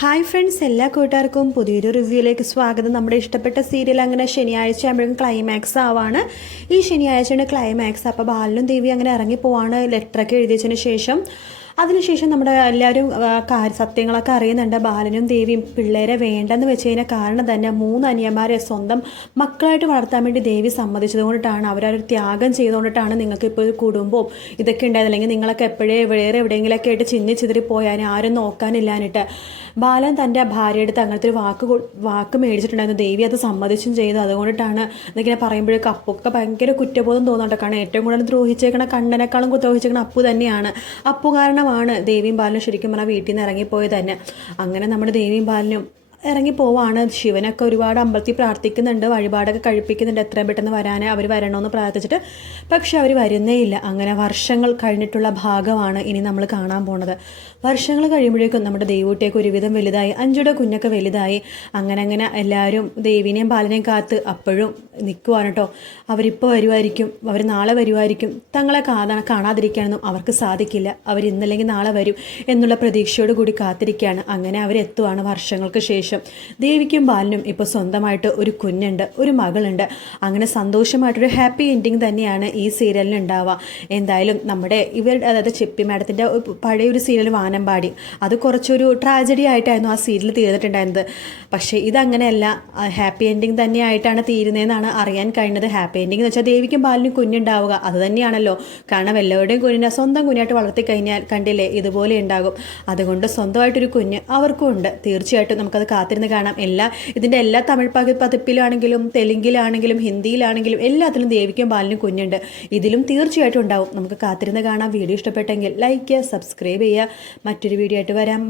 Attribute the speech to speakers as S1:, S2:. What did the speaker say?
S1: Hi friends എല്ലാ കൂട്ടുകാർക്കും പുതിയൊരു റിവ്യൂയിലേക്ക് സ്വാഗതം. നമ്മുടെ ഇഷ്ടപ്പെട്ട സീരിയൽ അങ്ങനെ ശനിയാഴ്ച ആകുമ്പോഴും ക്ലൈമാക്സ് ആവാണ്. ഈ ശനിയാഴ്ചയുടെ ക്ലൈമാക്സ് അപ്പോൾ ബാലനും ദേവി അങ്ങനെ ഇറങ്ങി പോവാണ്. ലെറ്ററൊക്കെ എഴുതിയതിന് ശേഷം. അതിനുശേഷം നമ്മുടെ എല്ലാവരും സത്യങ്ങളൊക്കെ അറിയുന്നുണ്ട്. ബാലനും ദേവിയും പിള്ളേരെ വേണ്ടെന്ന് വെച്ച് കഴിഞ്ഞാൽ കാരണം തന്നെ മൂന്ന് അനിയന്മാരെ സ്വന്തം മക്കളായിട്ട് വളർത്താൻ വേണ്ടി ദേവി സമ്മതിച്ചത് കൊണ്ടിട്ടാണ് അവരൊരു ത്യാഗം ചെയ്തുകൊണ്ടിട്ടാണ് നിങ്ങൾക്ക് ഇപ്പോൾ ഒരു കുടുംബവും ഇതൊക്കെ ഉണ്ടായത്. അല്ലെങ്കിൽ നിങ്ങളൊക്കെ എപ്പോഴേ വേറെ എവിടെയെങ്കിലുമൊക്കെ ആയിട്ട് ചിന്തിച്ചിതിരി പോയാൽ ആരും നോക്കാനില്ലാനിട്ട് ബാലൻ തന്റെ ഭാര്യയെടുത്ത് അങ്ങനത്തെ ഒരു വാക്ക് വാക്ക് മേടിച്ചിട്ടുണ്ടായിരുന്നു. ദേവി അത് സമ്മതിച്ചും ചെയ്തു. അതുകൊണ്ടിട്ടാണ് എന്നിങ്ങനെ പറയുമ്പോഴേക്കും അപ്പൊക്കെ ഭയങ്കര കുറ്റബോധം തോന്നുന്നുണ്ട് കാരണം ഏറ്റവും കൂടുതൽ ദ്രോഹിച്ചേക്കണ കണ്ണനേക്കാളും ദ്രോഹിച്ചേക്കണ അപ്പു തന്നെയാണ്. അപ്പു കാരണമാണ് ദേവിയും ബാലനും ശരിക്കും പറഞ്ഞാൽ വീട്ടിൽ നിന്ന് ഇറങ്ങിപ്പോയത് തന്നെ. അങ്ങനെ നമ്മുടെ ദേവിയും ബാലനും ഇറങ്ങി പോവാണ്. ശിവനൊക്കെ ഒരുപാട് അമ്പലത്തിൽ പ്രാർത്ഥിക്കുന്നുണ്ട് വഴിപാടൊക്കെ കഴിപ്പിക്കുന്നുണ്ട്. എത്രയും പെട്ടെന്ന് വരാൻ അവർ വരണമെന്ന് പ്രാർത്ഥിച്ചിട്ട് പക്ഷെ അവർ വരുന്നേ ഇല്ല. അങ്ങനെ വർഷങ്ങൾ കഴിഞ്ഞിട്ടുള്ള ഭാഗമാണ് ഇനി നമ്മൾ കാണാൻ പോണത്. വർഷങ്ങൾ കഴിയുമ്പോഴേക്കും നമ്മുടെ ദൈവൂട്ടിയൊക്കെ ഒരുവിധം വലുതായി അഞ്ചുടെ കുഞ്ഞൊക്കെ വലുതായി. അങ്ങനെ അങ്ങനെ എല്ലാവരും ദേവിനെയും ബാലനെയും കാത്ത് അപ്പോഴും നിൽക്കുവാണ് കേട്ടോ അവരിപ്പോൾ വരുമായിരിക്കും അവർ നാളെ വരുമായിരിക്കും തങ്ങളെ കാണാ കാണാതിരിക്കാനൊന്നും അവർക്ക് സാധിക്കില്ല. അവർ ഇന്നല്ലെങ്കിൽ നാളെ വരും എന്നുള്ള പ്രതീക്ഷയോട് കൂടി കാത്തിരിക്കുകയാണ് അങ്ങനെ അവരെത്തുവാണ് വർഷങ്ങൾക്ക് ശേഷം. ദേവിക്കും. ബാലിനും ഇപ്പോൾ സ്വന്തമായിട്ട് ഒരു കുഞ്ഞുണ്ട് ഒരു മകളുണ്ട്. അങ്ങനെ സന്തോഷമായിട്ടൊരു ഹാപ്പി എൻഡിങ് തന്നെയാണ് ഈ സീരിയലിന് ഉണ്ടാവുക എന്തായാലും നമ്മുടെ ഇവരുടെ അതായത് ചെപ്പി മാഡത്തിന്റെ പഴയ ഒരു സീരിയൽ വാനമ്പാടി അത് കുറച്ചൊരു ട്രാജഡി ആയിട്ടായിരുന്നു ആ സീരിയൽ തീർന്നിട്ടുണ്ടായിരുന്നത്. പക്ഷേ ഇതങ്ങനെയല്ല. ഹാപ്പി എൻഡിങ് തന്നെയായിട്ടാണ് തീരുന്നതെന്നാണ് അറിയാൻ കഴിഞ്ഞത്. ഹാപ്പി എൻഡിങ് എന്ന് വെച്ചാൽ ദേവിക്കും ബാലിനും കുഞ്ഞുണ്ടാവുക. അത് തന്നെയാണല്ലോ. കാരണം എല്ലാവരുടെയും കുഞ്ഞിനെ സ്വന്തം കുഞ്ഞായിട്ട് വളർത്തി കഴിഞ്ഞാൽ കണ്ടില്ലേ ഇതുപോലെ ഉണ്ടാകും. അതുകൊണ്ട് സ്വന്തമായിട്ടൊരു കുഞ്ഞ് അവർക്കും ഉണ്ട്. തീർച്ചയായിട്ടും നമുക്കത് കാത്തിരുന്ന് കാണാം. എല്ലാ ഇതിന്റെ എല്ലാ തമിഴ് പതിപ്പിലാണെങ്കിലും തെലുങ്കിലാണെങ്കിലും ഹിന്ദിയിലാണെങ്കിലും എല്ലാത്തിലും ദേവിക്കും ബാലിനും കുഞ്ഞുണ്ട്. ഇതിലും തീർച്ചയായിട്ടും ഉണ്ടാവും. നമുക്ക് കാത്തിരുന്ന് കാണാം. വീഡിയോ ഇഷ്ടപ്പെട്ടെങ്കിൽ ലൈക്ക് ചെയ്യുക സബ്സ്ക്രൈബ് ചെയ്യുക. മറ്റൊരു വീഡിയോ ആയിട്ട് വരാം.